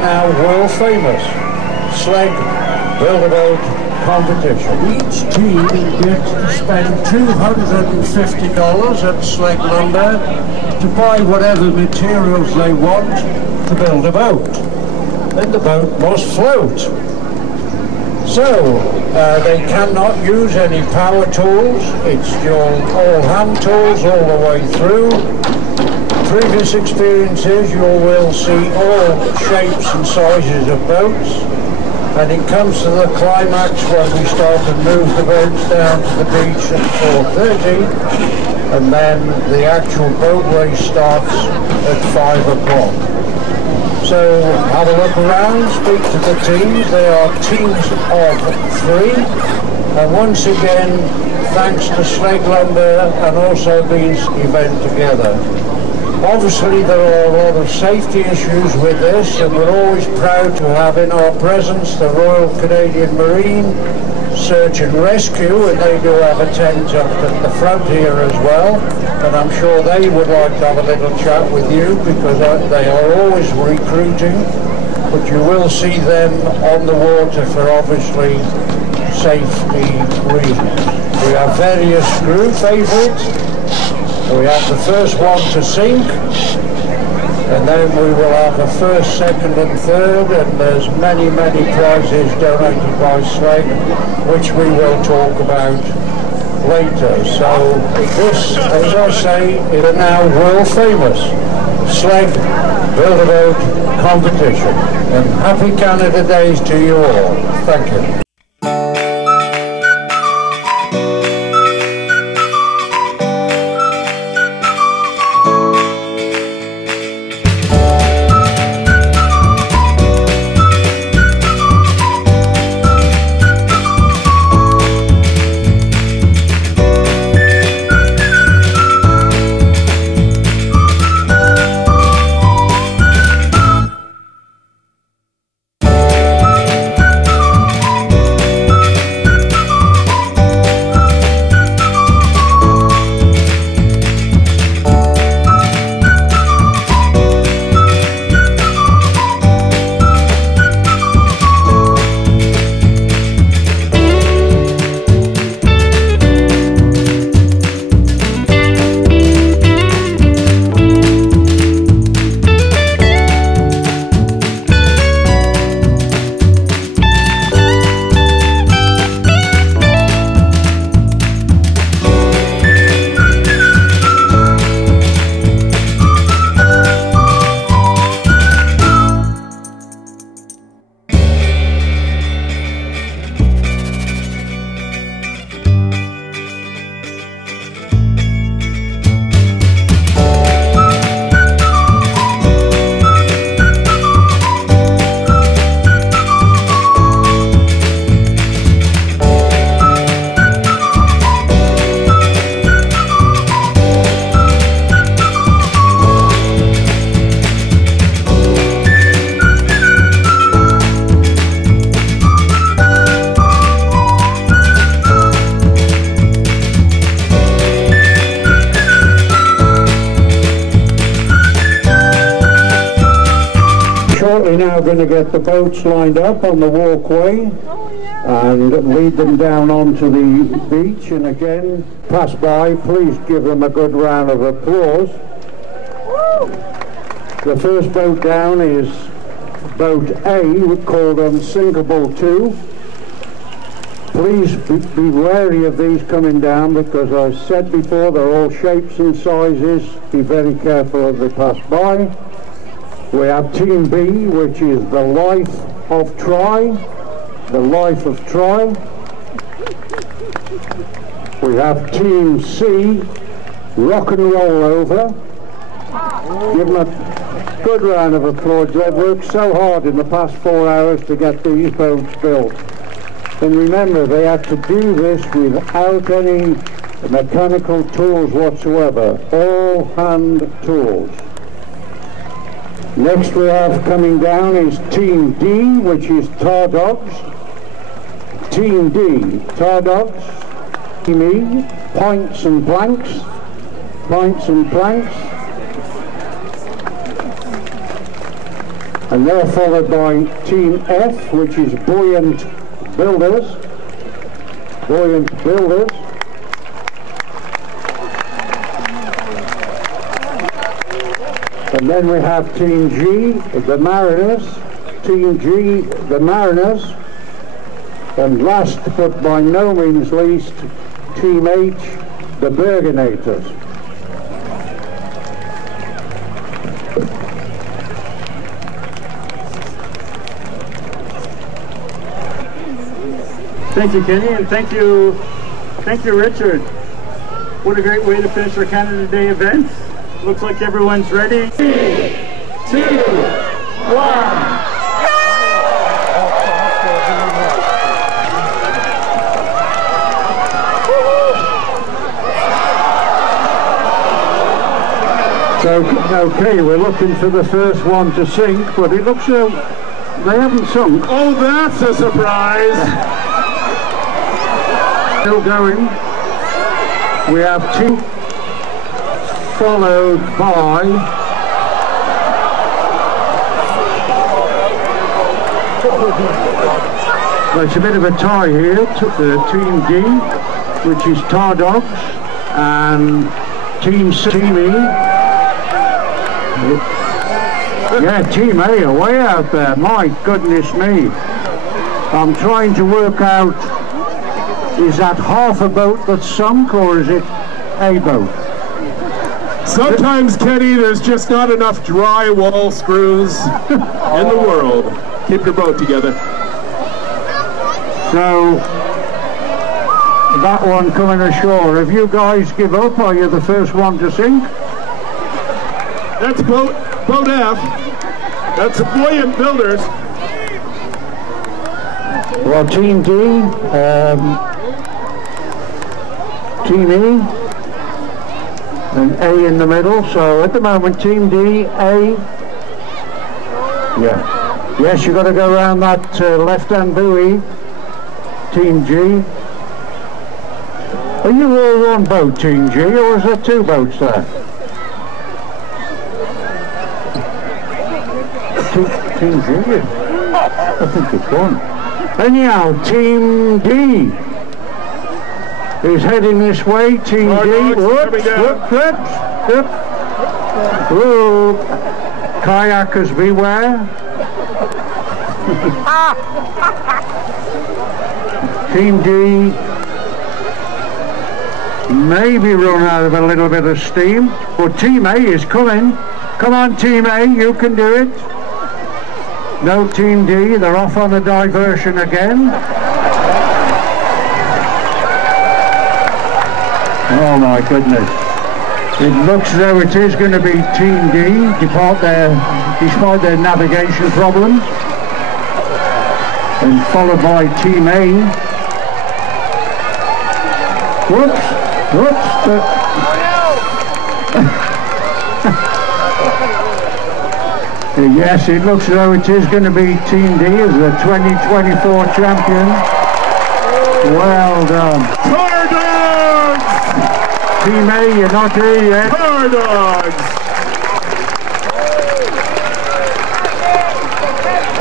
now world famous Slegg build-a-boat competition. Each team gets to spend $250 at Slegg Lumber to buy whatever materials they want to build a boat. Then the boat must float. So they cannot use any power tools. It's all hand tools all the way through. Previous experiences, you will see all shapes and sizes of boats, and it comes to the climax when we start to move the boats down to the beach at 4:30, and then the actual boat race starts at 5 o'clock. So have a look around, speak to the teams. They are teams of 3, and once again thanks to Slegg Lumber and also this event together. Obviously there are a lot of safety issues with this, and we're always proud to have in our presence the Royal Canadian Marine Search and Rescue, and they do have a tent up at the front here as well, and I'm sure they would like to have a little chat with you because they are always recruiting, but you will see them on the water for obviously safety reasons. We have various crew favourites. We have the first one to sink, and then we will have a first, second and third, and there's many prizes donated by Slegg, which we will talk about later. So this, as I say, is a now world famous Slegg build-a-boat competition. And happy Canada Days to you all. Thank you. We're now going to get the boats lined up on the walkway and lead them down onto the beach, and again, pass by, please give them a good round of applause. The first boat down is boat A, called Unsinkable 2. Please be wary of these coming down because I said before they're all shapes and sizes. Be very careful as they pass by. We have Team B, which is the Life of Try. The Life of Try. We have Team C, Rock and Roll Over. Give them a good round of applause. They've worked so hard in the past 4 hours to get these boats built. And remember, they had to do this without any mechanical tools whatsoever. All hand tools. Next we have coming down is Team D, which is Tar Dogs. Team D, Tar Dogs. Team E, Points and Planks. Points and Planks. And they're followed by Team F, which is Buoyant Builders. Buoyant Builders. And then we have Team G, the Mariners. Team G, the Mariners. And last but by no means least, Team H, the Bergenators. Thank you, Kenny, and thank you, Richard. What a great way to finish our Canada Day event. Looks like everyone's ready. 3, 2, 1. So, okay, we're looking for the first one to sink, but it looks like they haven't sunk. Oh, that's a surprise! Still going. We have two, followed by well, it's a bit of a tie here. Team D, which is Tar Dogs, and Team C, Team E. Yeah, Team A are way out there. My goodness me. I'm trying to work out, is that half a boat that's sunk, or is it a boat? Sometimes, Kenny, there's just not enough drywall screws in the world. Keep your boat together. So, that one coming ashore. If you guys give up, are you the first one to sink? That's boat F. That's Buoyant Builders. Well, Team D, Team E, and A in the middle. So at the moment, Team D, A. Yeah. Yes, you've got to go around that left-hand buoy. Team G. Are you all one boat, Team G, or is there two boats there? Team G? I think it's one. Anyhow, Team D is heading this way. Team D. Whoops, whoops, whoops. Whoa. Kayakers beware. Team D maybe run out of a little bit of steam, but Team A is coming. Come on, Team A, you can do it. No, Team D, they're off on a diversion again. Oh my goodness. It looks as though it is going to be Team D, despite their navigation problems. And followed by Team A. Whoops, whoops. Yes, it looks as though it is going to be Team D as the 2024 champion. Well done. Tar Dogs! Team A, you're not here yet. Tar Dogs!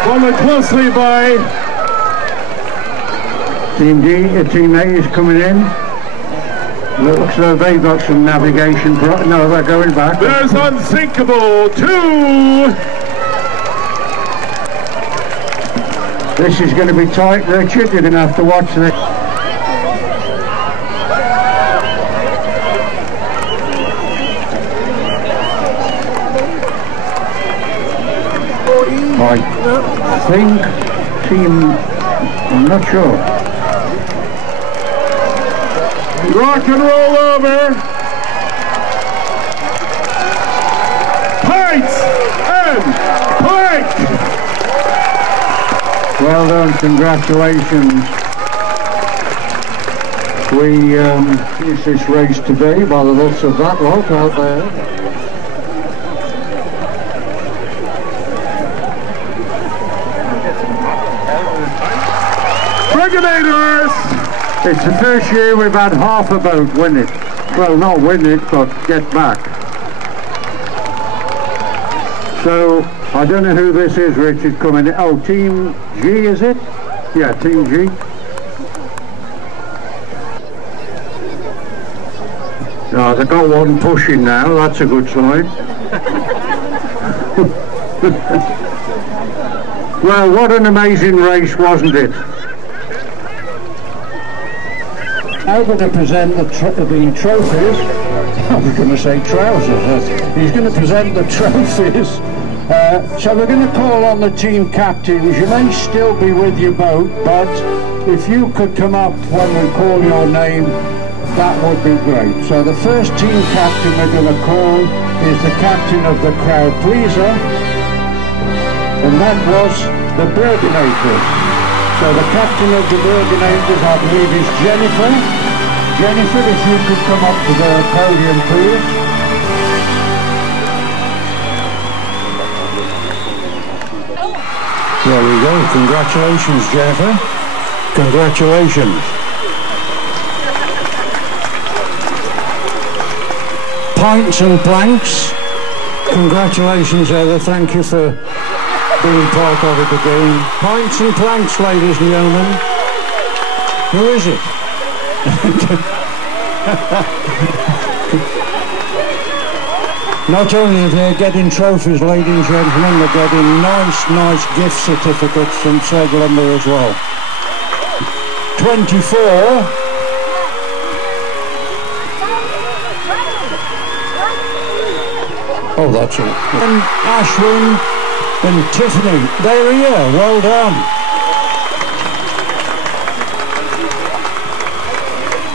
Followed closely by Team D, Team A is coming in. Looks as though they've got some navigation. No, they're going back. There's Unsinkable 2! This is going to be tight, Richard. You're going to have to watch this. I think Team... I'm not sure. Rock and roll over. Pints and Pike! Well done, congratulations. We finished this race today by the looks of that lot out there. Bergenators! It's the first year we've had half a boat win it. Well, not win it, but get back. So I don't know who this is, Richard, coming in. Oh, Team G, is it? Yeah, Team G. Oh, they've got one pushing now, that's a good sign. Well, what an amazing race, wasn't it? I'm going to present the trophies. I was going to say trousers. He's going to present the trophies. So we're going to call on the team captains. You may still be with your boat, but if you could come up when we call your name, that would be great. So the first team captain we're going to call is the captain of the crowd pleaser, and that was the Bergenators. So the captain of the Bergenators, I believe, is Jennifer. Jennifer, if you could come up to the podium, please. There we go. Congratulations, Jennifer. Congratulations. Pints and planks. Congratulations, Heather. Thank you for being part of it again. Pints and planks, ladies and gentlemen. Who is it? Not only are they getting trophies, ladies and gentlemen, they're getting nice gift certificates from Slegg Lumber as well. 24. Oh, that's it. And Ashwin and Tiffany, they're here. Well done.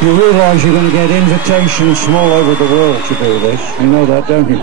You realise you're going to get invitations from all over the world to do this. You know that, don't you?